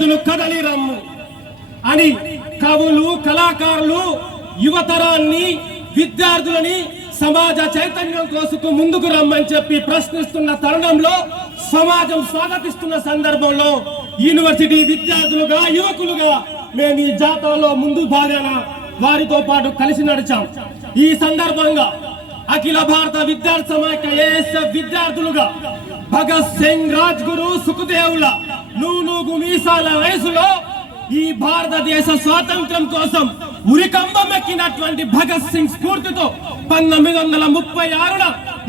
విద్యార్థులు కదలి రమ్ము అని కవులు కళాకారులు యువతరాన్ని విద్యార్థులని సమాజ చైతన్యం కోసం ముందుకు రమ్మని చెప్పి ప్రశ్నిస్తున్న తరుణంలో సమాజం స్వాగతిస్తున్న సందర్భంలో యూనివర్సిటీ విద్యార్థులుగా యువకులుగా మేము ఈ జాతరలో ముందు భాగాన వారితో పాటు కలిసి నడిచాం. ఈ సందర్భంగా అఖిల భారత విద్యార్థి సమాఖ్య ఏఎస్ఎఫ్ విద్యార్థులుగా భగత్ సింగ్ రాజ్ గురు సుఖదేవుల నూనూగు మీసాల వయసులో ఈ భారతదేశ స్వాతంత్రం కోసం ఉరికంబం ఎక్కినటువంటి భగత్ సింగ్ స్ఫూర్తితో పంతొమ్మిది వందల ముప్పై ఆరున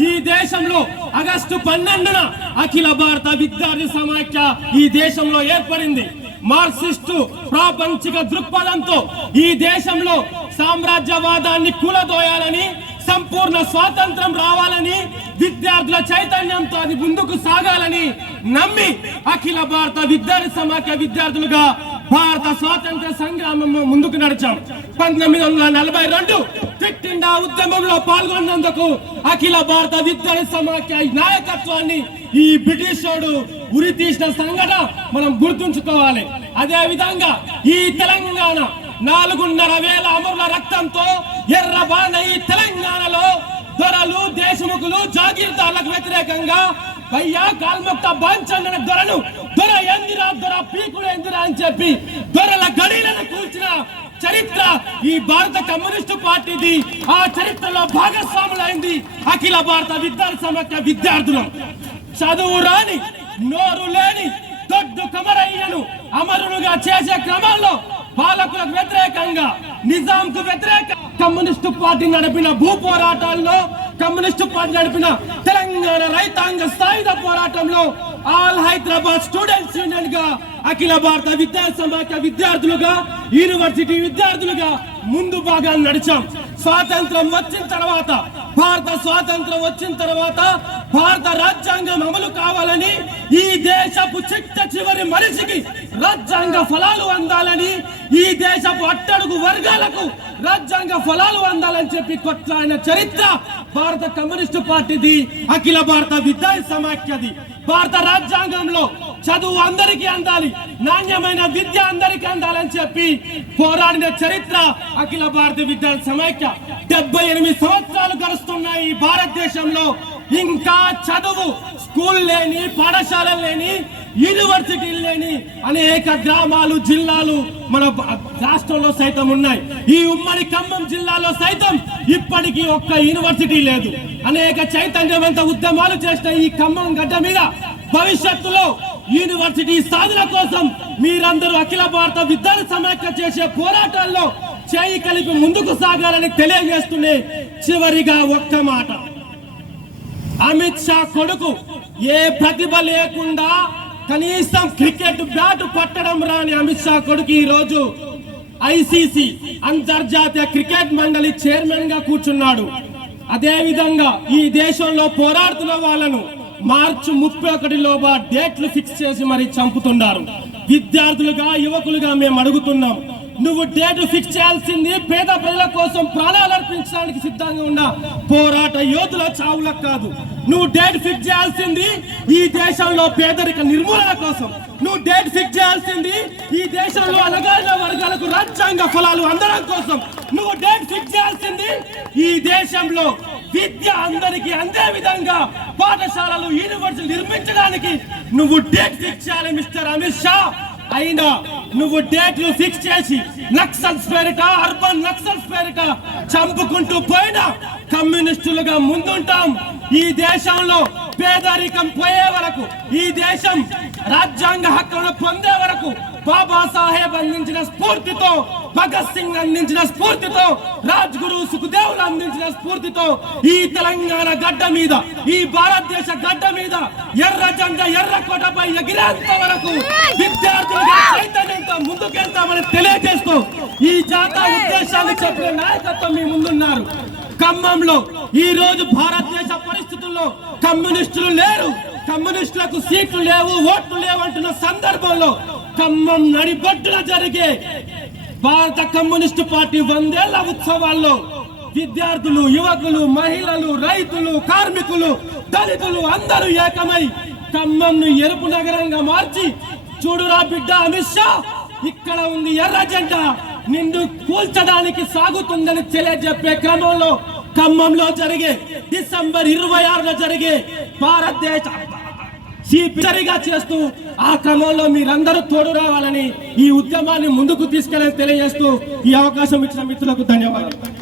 ఈ దేశంలో ఆగస్టు పన్నెండున అఖిల భారత విద్యార్థి సమాఖ్య ఈ దేశంలో ఏర్పడింది. మార్క్సిస్టు ప్రాపంచిక దృక్పథంతో ఈ దేశంలో సామ్రాజ్యవాదాన్ని కూలదోయాలని సంపూర్ణ స్వాతంత్రం రావాలని విద్యార్థుల చైతన్యంతో అది ముందుకు సాగాలని నమ్మి అఖిల భారత విద్యార్థి సమాఖ్య విద్యార్థులుగా భారత స్వాతంత్ర సంగ్రామంలో ముందుకు నడిచాం. పంతొమ్మిది వందల నలభై రెండు ఫిట్ ఇండియా ఉద్యమంలో పాల్గొన్నందుకు అఖిల భారత విద్యార్థి సమాఖ్య నాయకత్వాన్ని ఈ బ్రిటిష్ వాడు ఉరి తీసిన సంఘటన మనం గుర్తుంచుకోవాలి. అదే విధంగా ఈ తెలంగాణ నాలుగున్నర వేల అమరుల రక్తంతో ఎర్రబాన ఈ తెలంగాణ జాగీర్దారులకు వ్యతిరేకంగా అయ్యా కాల్ముక్త బాంచండిన దొరను దొర ఎందిరా దొర పీకుడు ఎందిరా అని చెప్పి దొరల గడిలను కూల్చిన చరిత్ర ఈ భారత కమ్యూనిస్టు పార్టీది. ఆ చరిత్రలో భాగస్వాములైంది అఖిల భారత విద్యార్థి సమాఖ్య విద్యార్థులు. చదువు రాని నోరు లేని దొడ్డు కమరయ్యను అమరులుగా చేసే క్రమంలో పాలకులకు వ్యతిరేకంగా నిజాంకు వ్యతిరేక కమ్యూనిస్టు పార్టీ నడిపిన భూ పోరాటాల్లో కమ్యూనిస్టు పార్టీ నడిపిన తెలంగాణ రైతాంగ సాయుధ పోరాటంలో ఆల్ హైదరాబాద్ స్టూడెంట్స్ యూనియన్గా అఖిల భారత విద్యా సమాఖ్య విద్యార్థులుగా యూనివర్సిటీ విద్యార్థులుగా ముందు భాగాన్ని నడిచాం. స్వాతంత్రం వచ్చిన తర్వాత భారత స్వాతంత్రం వచ్చిన తర్వాత భారత రాజ్యాంగం అమలు కావాలని ఈ దేశపు చిట్ట చివరి మనిషికి రాజ్యాంగ ఫలాలు అందాలని ఈ దేశపు అట్టడుగు వర్గాలకు రాజ్యాంగ ఫలాలు అందాలని చెప్పి కొట్లాడిన చరిత్ర భారత కమ్యూనిస్టు పార్టీది అఖిల భారత విద్యా సమాఖ్యది. భారత రాజ్యాంగంలో చదువు అందరికీ అందాలి నాణ్యమైన విద్య అందరికీ అందాలని చెప్పి పోరాడిన చరిత్ర అఖిల భారత విద్యా సమాఖ్య. డెబ్బై ఎనిమిది సంవత్సరాలు గడుస్తున్నాయి భారతదేశంలో ఇంకా చదువు స్కూల్ లేని పాఠశాలలు లేని యూనివర్సిటీలు లేని అనేక గ్రామాలు జిల్లాలు మన రాష్ట్రంలో సైతం ఉన్నాయి. ఈ ఉమ్మడి ఖమ్మం జిల్లాలో సైతం ఇప్పటికీ ఒక్క యూనివర్సిటీ లేదు. అనేక చైతన్యవంత ఉద్యమాలు చేసిన ఈ ఖమ్మం గడ్డ మీద భవిష్యత్తులో యూనివర్సిటీ సాధన కోసం మీరందరూ అఖిల భారత విద్యార్థి సమాఖ్య చేసే పోరాటాల్లో చేయి కలిపి ముందుకు సాగాలని తెలియజేస్తుంది చివరిగా ఒక్క మాట. అమిత్ షా కొడుకు ఏ ప్రతిభ లేకుండా కనీసం క్రికెట్ బ్యాట్ పట్టడం రాని అమిత్ షా కొడుకు ఈ రోజు ఐసీసీ అంతర్జాతీయ క్రికెట్ మండలి చైర్మన్గా కూర్చున్నాడు. అదే విధంగా ఈ దేశంలో పోరాడుతున్న వాళ్ళను మార్చి ముప్పై ఒకటిలోగా డేట్లు ఫిక్స్ చేసి మరి చంపుతున్నారు. విద్యార్థులుగా యువకులుగా మేము అడుగుతున్నాం. నువ్వు డేట్ ఫిక్స్ చేయాల్సింది పేద ప్రజల కోసం ప్రాణాలు అర్పించడానికి సిద్ధంగా ఉన్న పోరాట యోధుల చావులకు కాదు. నువ్వు డేట్ ఫిక్స్ చేయాల్సింది ఈ దేశంలో పేదరిక నిర్మూలన కోసం. నువ్వు డేట్ ఫిక్స్ చేయాల్సింది ఈ దేశంలో అలగారిన వర్గాలకు రాజ్యాంగ ఫలాలు అందడం కోసం. నువ్వు డేట్ ఫిక్స్ చేయాల్సింది ఈ దేశంలో విద్య అందరికీ అందే విధంగా పాఠశాలలు యూనివర్సిటీ నిర్మించడానికి నువ్వు డేట్ ఫిక్స్ చేయాలి మిస్టర్ అమిత్ షా. అయినా నువ్వు డేట్లు ఫిక్స్ చేసి నక్సల్స్ పేరిట అర్బన్ నక్సల్స్ పేరిట చంపుకుంటూ పోయినా కమ్యూనిస్టులుగా ముందుంటాం. ఈ దేశంలో పేదరికం పోయే వరకు ఈ దేశం రాజ్యాంగ హక్కులను పొందే వరకు బాబాసాహెబ్ అందించిన స్ఫూర్తితో భగత్ సింగ్ అందించిన స్ఫూర్తితో రాజ్ గురు సుఖదేవులు అందించిన స్ఫూర్తితో ఈ తెలంగాణ గడ్డ మీద ఈ భారతదేశ గడ్డ మీద ఎర్ర జెండా ఎర్ర కోటపై ఎగిరేంత వరకు విద్యార్థులుగా చైతన్యంతో ముందుకెళ్తామని తెలియజేస్తూ ఈ జాతా ఉద్దేశాన్ని చెప్పిన నాయకత్వం మీ ముందున్నారు. ఖమ్మంలో ఈ రోజు భారతదేశ పరిస్థితుల్లో కమ్యూనిస్టులు లేరు. కమ్యూనిస్టులకు సీట్లు లేవు ఓట్లు లేవు అంటున్న సందర్భంలో ఖమ్మం నడిబొట్టున జరిగే భారత కమ్యూనిస్టు పార్టీ వందేళ్ళ ఉత్సవాల్లో విద్యార్థులు యువకులు మహిళలు రైతులు కార్మికులు దళితులు అందరూ ఏకమై ఖమ్మంను ఎరుపు నగరంగా మార్చి చూడురా బిడ్డ అమిత్ షా ఇక్కడ ఉంది ఎర్ర జెండా నిన్ను కూల్చడానికి సాగుతుందని తెలియజెప్పే క్రమంలో ఖమ్మంలో జరిగే డిసెంబర్ ఇరవై ఆరున జరిగే భారతదేశ చీపిసరిగా చేస్తూ ఆ క్రమంలో మీరందరూ తోడు రావాలని ఈ ఉద్యమాన్ని ముందుకు తీసుకెళ్ళని తెలియజేస్తూ ఈ అవకాశం ఇచ్చిన మిత్రులకు ధన్యవాదాలు.